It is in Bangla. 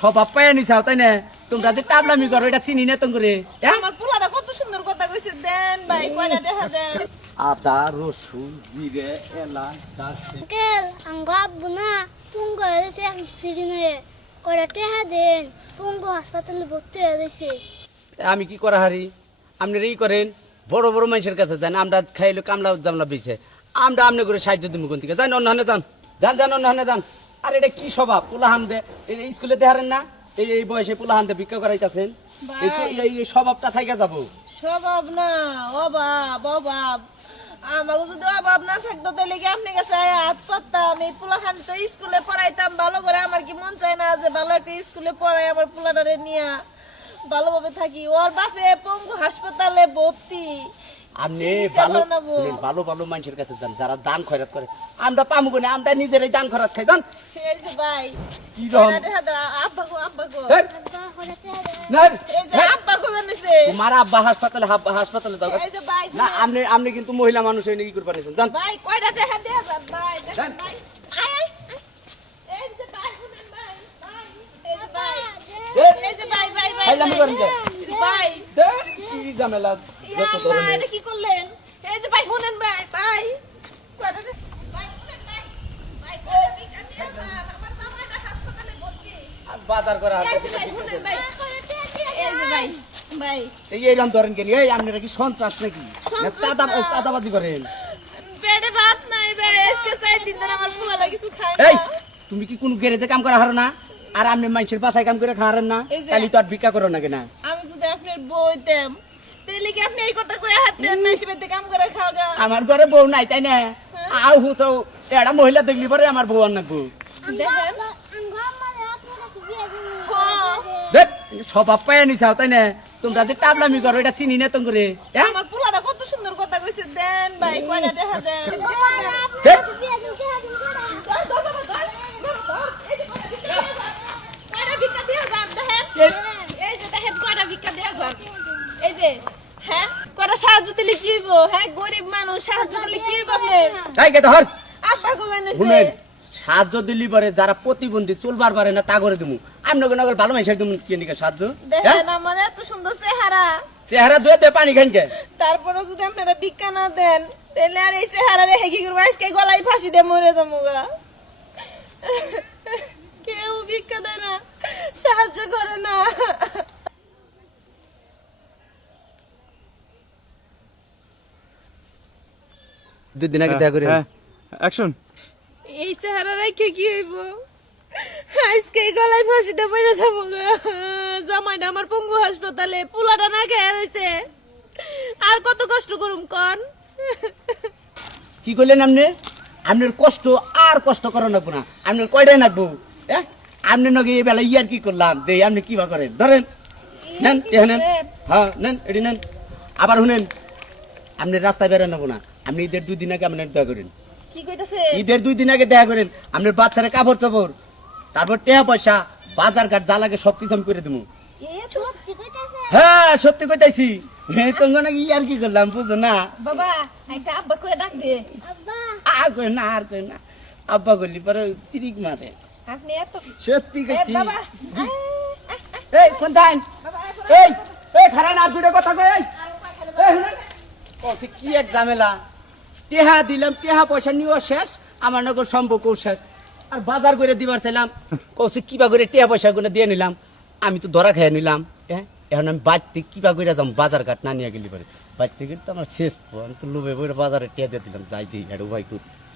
স্বভাব পায় নিছাও তাই না? তোমরা যে টাবলামি করো এটা চিনি না তোমরে। আমার পোলাটা কত সুন্দর কথা কইছে, দেন ভাই কয়টা দেখা দেন। আদা রসুন জিরে এলাচ দারচিনি। আঙ্কেল আঙ্গ আব্বু না পুঙ্গ হয়েছে সিরিনে কয়টা টেহা দেন, পুঙ্গ হাসপাতালে ভর্তি হয়ে গেছে। আমি কি করা হারি? আপনারা ই করেন বড় বড় মানুষের কাছে যান, আমরা খাইলে কামলা জামলা বেছে আমরা আমনে করে সাহায্য দিব কোন থেকে? যান অন্য হানে যান, যান যান অন্য হানে যান। আর এটা কি স্বভাব? পোলাহান দে স্কুলে দেখারেন না? এই বয়সে পোলাহান দে ভিক্ষা করাইতেছেন, এই স্বভাবটা থাইকা যাবো। স্বভাব না, অভাব অভাব। আমাকে যদি অভাব না থাকতো তাহলে কি আপনি কাছে হাত পাততাম? এই পোলাখান তো স্কুলে পড়াইতাম ভালো করে। আমার কি মন চায় না যে ভালো একটা স্কুলে পড়াই আমার পোলাটারে নিয়ে ভালোভাবে থাকি? ওর বাপে পঙ্গু হাসপাতালে ভর্তি। আপনি ভালো ভালো মানুষের কাছে যান যারা দান খয়রাত করে। আমরা পামু না, আমরা নিজেরাই দান খয়রাত খাই। যান। এই যে ভাই কি রকম আব্বা গো আব্বা গো, আব্বা কয়টা টেহা দেন। না এই যে আব্বা গো বানিয়েছে। তোমার আব্বা হাসপাতালে দাও এই যে ভাই না। আপনি কিন্তু মহিলা মানুষ হয়ে কি করে পারেন? যান। ভাই কয়টা দেখা দেয়া যান ভাই, দেখেন যান। ভাই। আয় আয়। এই যে ভাই শুনেন ভাই, ভাই এই যে ভাই, এই যে ভাই ভাই ভাই খাইলাম করেন যে ভাই দেন কি ঝামেলা ইয়া যত আল্লাহ, ধরনের। এটা কি করলেন? এই যে ভাই শুনেন ভাই, ভাই কয়টা ভাই শুনেন ভাই, ভাই কয়টা ভিক্ষা দিয়ে যান, আমার জামাইটা হাসপাতালে ভর্তি। আর বাজার করা এই যে ভাই শুনেন ভাই, এই যে ভাই ভাই এইরকম ধরেন কেন? এই আপনারা কি সন্ত্রাস নাকি? সন্ত্রাস না। চাঁদাবাজি করেন? পেটে ভাত নাই ভাই, আজকে 4 দিন ধরে আমার পোলাটা কিছু খায় এই না। তুমি কি কোনো গ্যারেজে কাম করা হারো না? আর আপনি মানুষের বাসায় কাম করে খাওয়ারেন না? এই যে- তাহলে তো আর ভিক্ষা করো না কেনা? আমি যদি আপনার বউ হইতাম তাহলে কি আপনি এই কথা কয়ে হাত দেন? মেশি বেতে কাম করে খাওয়া গা। আমার ঘরে বউ নাই তাই না? আউ তো এটা মহিলা দেখলি পরে আমার বউ আর নাকবো। দেখেন আঙ্গ আম্মারে আপনার কাছে বিয়ে দিন। হ্যাঁ, দেখ স্বভাব পায় নিছাও তাই না? তোমরা যে টাবলামি করো এটা চিনি না তোমরে। আমার পোলাটা কত সুন্দর কথা কইছে, দেন ভাই কয়টা দেখা দেন। আপনার দেখ কাছে বিয়ে দিন, টেহা দিন কয়টা। ধর, ধর বাবা, ধর, ধর, ধর। এই যে কয়টা ভিক্ষা দিয়া যান। কয়টা ভিক্ষা দিয়া যান, দেখেন। এই যে দেখেন কয়টা ভিক্ষা দিয়া যান। এই যে হ্যাঁ কয়টা সাহায্য দিলে কি হইব? হ্যাঁ গরিব মানুষ সাহায্য করলে কি হইব আপনার? তাই কে ধর আব্বা গো বানিয়েছে। শুনেন, সাহায্য দিলি পরে যারা প্রতিবন্ধী চলবার পারে না তা করে দিমু। আমি নগর ভালো মানুষের দিমু কি নিকে সাহায্য? দেখেন আমার এত সুন্দর চেহারা, চেহারা ধুয়ে দে পানি খান কে? তারপরে যদি আপনারা ভিক্ষা না দেন তাহলে আর এই চেহারা রেখে কি করবো? আজকে গলায় ফাঁসি দিয়ে মরে যাবো গা। কেউ ভিক্ষা দেয় না, সাহায্য করে না। দুদিন আগে দেখা করে অ্যাকশন। এই চেহারা রেখে কি হইব? আজকে গলায় ফাঁসি দিয়ে মরে যাবো গা। জামাইটা আমার পঙ্গু হাসপাতালে, পোলাটা না খেয়ে রয়েছে। আর কত কষ্ট করুম কন? কি করলেন আপনি? আপনার কষ্ট আর কষ্ট করা নাকবো না, আপনার কয়টাই নাকবো। আপনি নগে এই বেলা ইয়ার কি করলাম দে আপনি কি বা করেন? ধরেন নেন নেন, হ্যাঁ নেন এটি নেন। আবার শুনেন, আপনি রাস্তায় বেরোন নেবো না। আপনি ঈদের 2 দিন আগে আপনার দেখা করেন। কি কইতাছে? ঈদের 2 দিন আগে দেখা করেন। আপনার বাচ্চারা কাপড় চাপড়, তারপর টাকা পয়সা, বাজার ঘাট যা লাগে সবকিছু আমি করে দেবো। এ তো সত্যি কইতাছে? হ্যাঁ সত্যি কইতাইছি। তোমরা নাকি ইয়ার কি করলাম বুঝো না? বাবা একটা আব্বা কয়ে ডাক দে। আব্বা আর কই না, আর কই না। আব্বা করলি পরে চিরিক মারে। আপনি এত সত্যি এ কইছি। বাবা এই কোন যাই? বাবা এই এই খারান আর দুটো কথা কই। এই শুনুন, কইছে কি এক ঝামেলা। টেহা দিলাম, টেহা পয়সা নিও শেষ, আমার নগর সম্পর্ক শেষ। আর বাজার করে দিবার চাইলাম, কইছে কিবা করে টেহা পয়সা গুলো দিয়ে নিলাম। আমি তো ধরা খেয়ে নিলাম। এখন আমি বাড়তে কিবা করে যাম, বাজার ঘাট না নিয়ে গেলি পরে বাড়তে গেলে তো আমার শেষ। আমি তো লোভে বইরে বাজারে টেহা দিয়ে দিলাম, যাই দিই এটা উপায় করি।